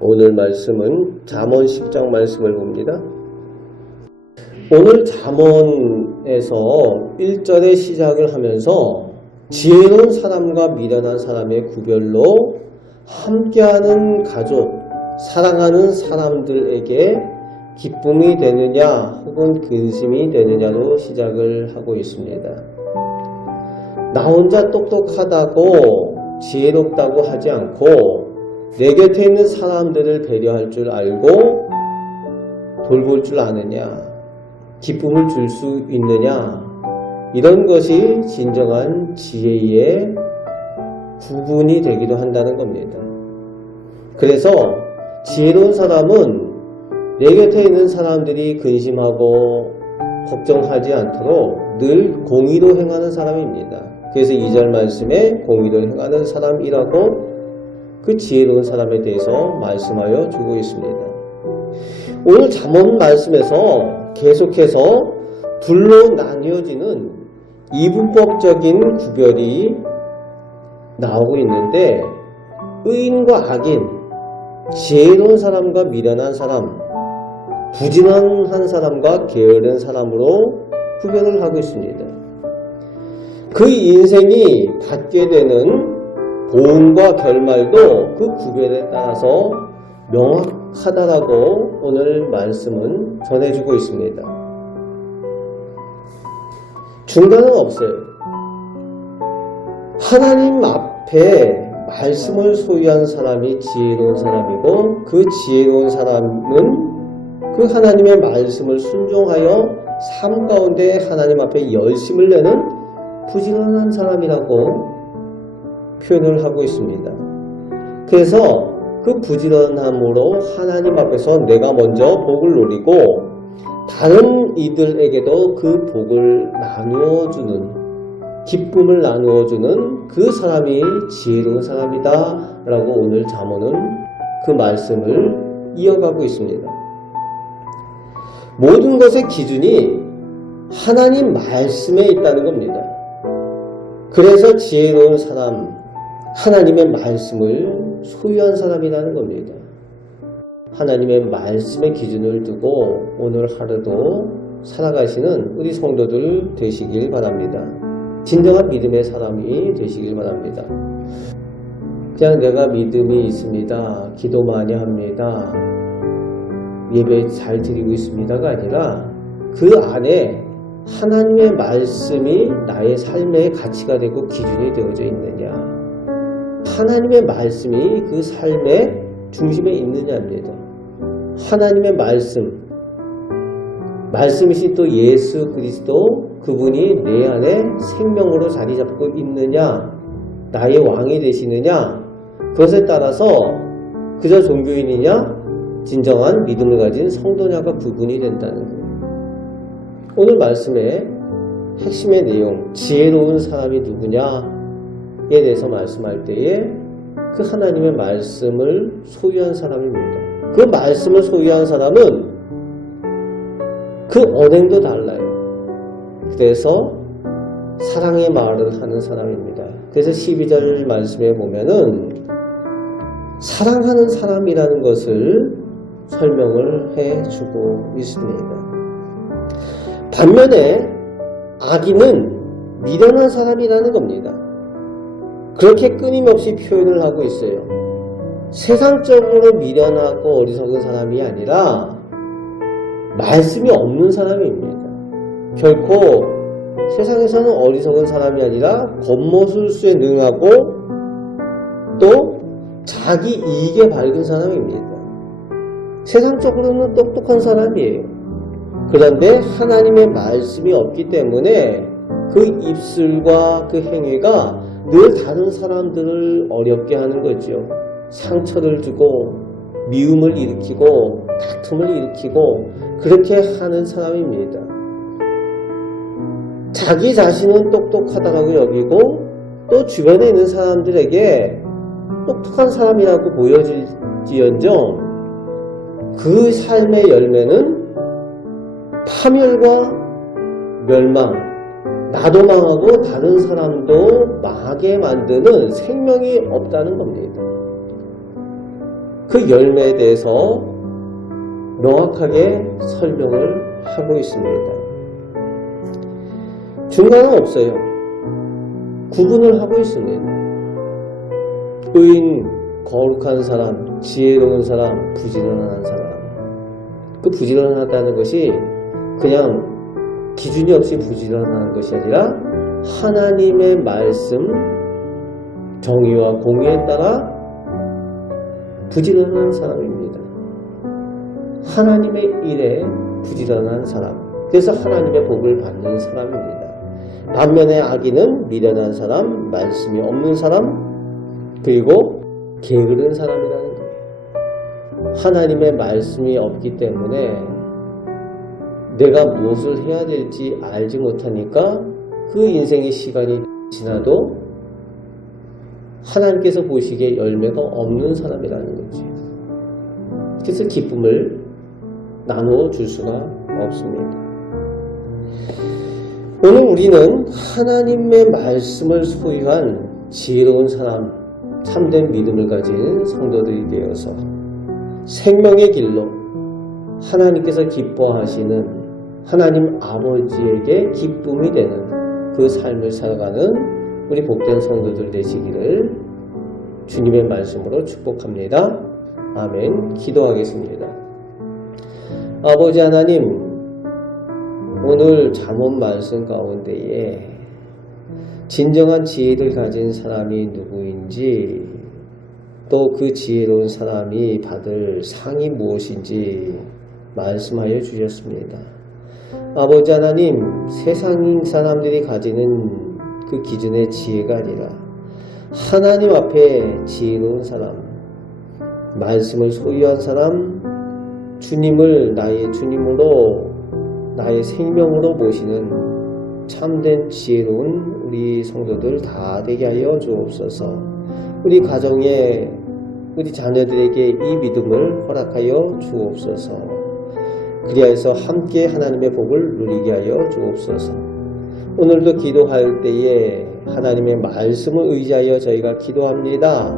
오늘 말씀은 잠언 10장 말씀을 봅니다. 오늘 잠언에서 1절의 시작을 하면서 지혜로운 사람과 미련한 사람의 구별로 함께하는 가족, 사랑하는 사람들에게 기쁨이 되느냐 혹은 근심이 되느냐로 시작을 하고 있습니다. 나 혼자 똑똑하다고 지혜롭다고 하지 않고 내 곁에 있는 사람들을 배려할 줄 알고 돌볼 줄 아느냐, 기쁨을 줄 수 있느냐, 이런 것이 진정한 지혜의 구분이 되기도 한다는 겁니다. 그래서 지혜로운 사람은 내 곁에 있는 사람들이 근심하고 걱정하지 않도록 늘 공의로 행하는 사람입니다. 그래서 2절 말씀에 공의로 행하는 사람이라고 그 지혜로운 사람에 대해서 말씀하여 주고 있습니다. 오늘 잠언 말씀에서 계속해서 둘로 나뉘어지는 이분법적인 구별이 나오고 있는데 의인과 악인, 지혜로운 사람과 미련한 사람, 부지런한 사람과 게으른 사람으로 구별을 하고 있습니다. 그 인생이 갖게 되는 보험과 결말도 그 구별에 따라서 명확하다라고 오늘 말씀은 전해주고 있습니다. 중간은 없어요. 하나님 앞에 말씀을 소유한 사람이 지혜로운 사람이고 그 지혜로운 사람은 그 하나님의 말씀을 순종하여 삶 가운데 하나님 앞에 열심을 내는 부지런한 사람이라고 표현을 하고 있습니다. 그래서 그 부지런함으로 하나님 앞에서 내가 먼저 복을 누리고 다른 이들에게도 그 복을 나누어 주는 기쁨을 나누어 주는 그 사람이 지혜로운 사람이다 라고 오늘 잠언은 그 말씀을 이어가고 있습니다. 모든 것의 기준이 하나님 말씀에 있다는 겁니다. 그래서 지혜로운 사람, 하나님의 말씀을 소유한 사람이라는 겁니다. 하나님의 말씀의 기준을 두고 오늘 하루도 살아가시는 우리 성도들 되시길 바랍니다. 진정한 믿음의 사람이 되시길 바랍니다. 그냥 내가 믿음이 있습니다. 기도 많이 합니다. 예배 잘 드리고 있습니다가 아니라 그 안에 하나님의 말씀이 나의 삶의 가치가 되고 기준이 되어져 있느냐. 하나님의 말씀이 그 삶의 중심에 있느냐입니다. 하나님의 말씀, 말씀이신 또 예수 그리스도 그분이 내 안에 생명으로 자리 잡고 있느냐, 나의 왕이 되시느냐, 그것에 따라서 그저 종교인이냐, 진정한 믿음을 가진 성도냐가 구분이 된다는 거예요. 오늘 말씀의 핵심의 내용, 지혜로운 사람이 누구냐에 대해서 말씀할 때에 그 하나님의 말씀을 소유한 사람입니다. 그 말씀을 소유한 사람은 그 언행도 달라요. 그래서 사랑의 말을 하는 사람입니다. 그래서 12절 말씀에 보면은 사랑하는 사람이라는 것을 설명을 해주고 있습니다. 반면에 악인은 미련한 사람이라는 겁니다. 그렇게 끊임없이 표현을 하고 있어요. 세상적으로 미련하고 어리석은 사람이 아니라 말씀이 없는 사람입니다. 결코 세상에서는 어리석은 사람이 아니라 겉모술수에 능하고 또 자기 이익에 밝은 사람입니다. 세상적으로는 똑똑한 사람이에요. 그런데 하나님의 말씀이 없기 때문에 그 입술과 그 행위가 늘 다른 사람들을 어렵게 하는 거죠. 상처를 주고 미움을 일으키고 다툼을 일으키고 그렇게 하는 사람입니다. 자기 자신은 똑똑하다고 여기고 또 주변에 있는 사람들에게 똑똑한 사람이라고 보여질지언정 그 삶의 열매는 파멸과 멸망, 나도 망하고 다른 사람도 망하게 만드는 생명이 없다는 겁니다. 그 열매에 대해서 명확하게 설명을 하고 있습니다. 중간은 없어요. 구분을 하고 있습니다. 의인, 거룩한 사람, 지혜로운 사람, 부지런한 사람. 그 부지런하다는 것이 그냥 기준이 없이 부지런한 것이 아니라 하나님의 말씀, 정의와 공의에 따라 부지런한 사람입니다. 하나님의 일에 부지런한 사람. 그래서 하나님의 복을 받는 사람입니다. 반면에 악인은 미련한 사람, 말씀이 없는 사람, 그리고 게으른 사람이라는 거예요. 하나님의 말씀이 없기 때문에 내가 무엇을 해야 될지 알지 못하니까 그 인생의 시간이 지나도 하나님께서 보시기에 열매가 없는 사람이라는 거죠. 그래서 기쁨을 나누어 줄 수가 없습니다. 오늘 우리는 하나님의 말씀을 소유한 지혜로운 사람, 참된 믿음을 가진 성도들이 되어서 생명의 길로 하나님께서 기뻐하시는 하나님 아버지에게 기쁨이 되는 그 삶을 살아가는 우리 복된 성도들 되시기를 주님의 말씀으로 축복합니다. 아멘. 기도하겠습니다. 아버지 하나님, 오늘 잠언 말씀 가운데에 진정한 지혜를 가진 사람이 누구인지 또 그 지혜로운 사람이 받을 상이 무엇인지 말씀하여 주셨습니다. 아버지 하나님, 세상 사람들이 가지는 그 기준의 지혜가 아니라 하나님 앞에 지혜로운 사람, 말씀을 소유한 사람, 주님을 나의 주님으로 나의 생명으로 모시는 참된 지혜로운 우리 성도들 다 되게 하여 주옵소서. 우리 가정에 우리 자녀들에게 이 믿음을 허락하여 주옵소서. 그리하여서 함께 하나님의 복을 누리게 하여 주옵소서. 오늘도 기도할 때에 하나님의 말씀을 의지하여 저희가 기도합니다.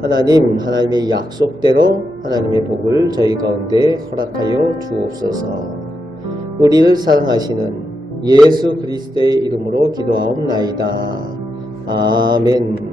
하나님, 하나님의 약속대로 하나님의 복을 저희 가운데 허락하여 주옵소서. 우리를 사랑하시는 예수 그리스도의 이름으로 기도하옵나이다. 아멘.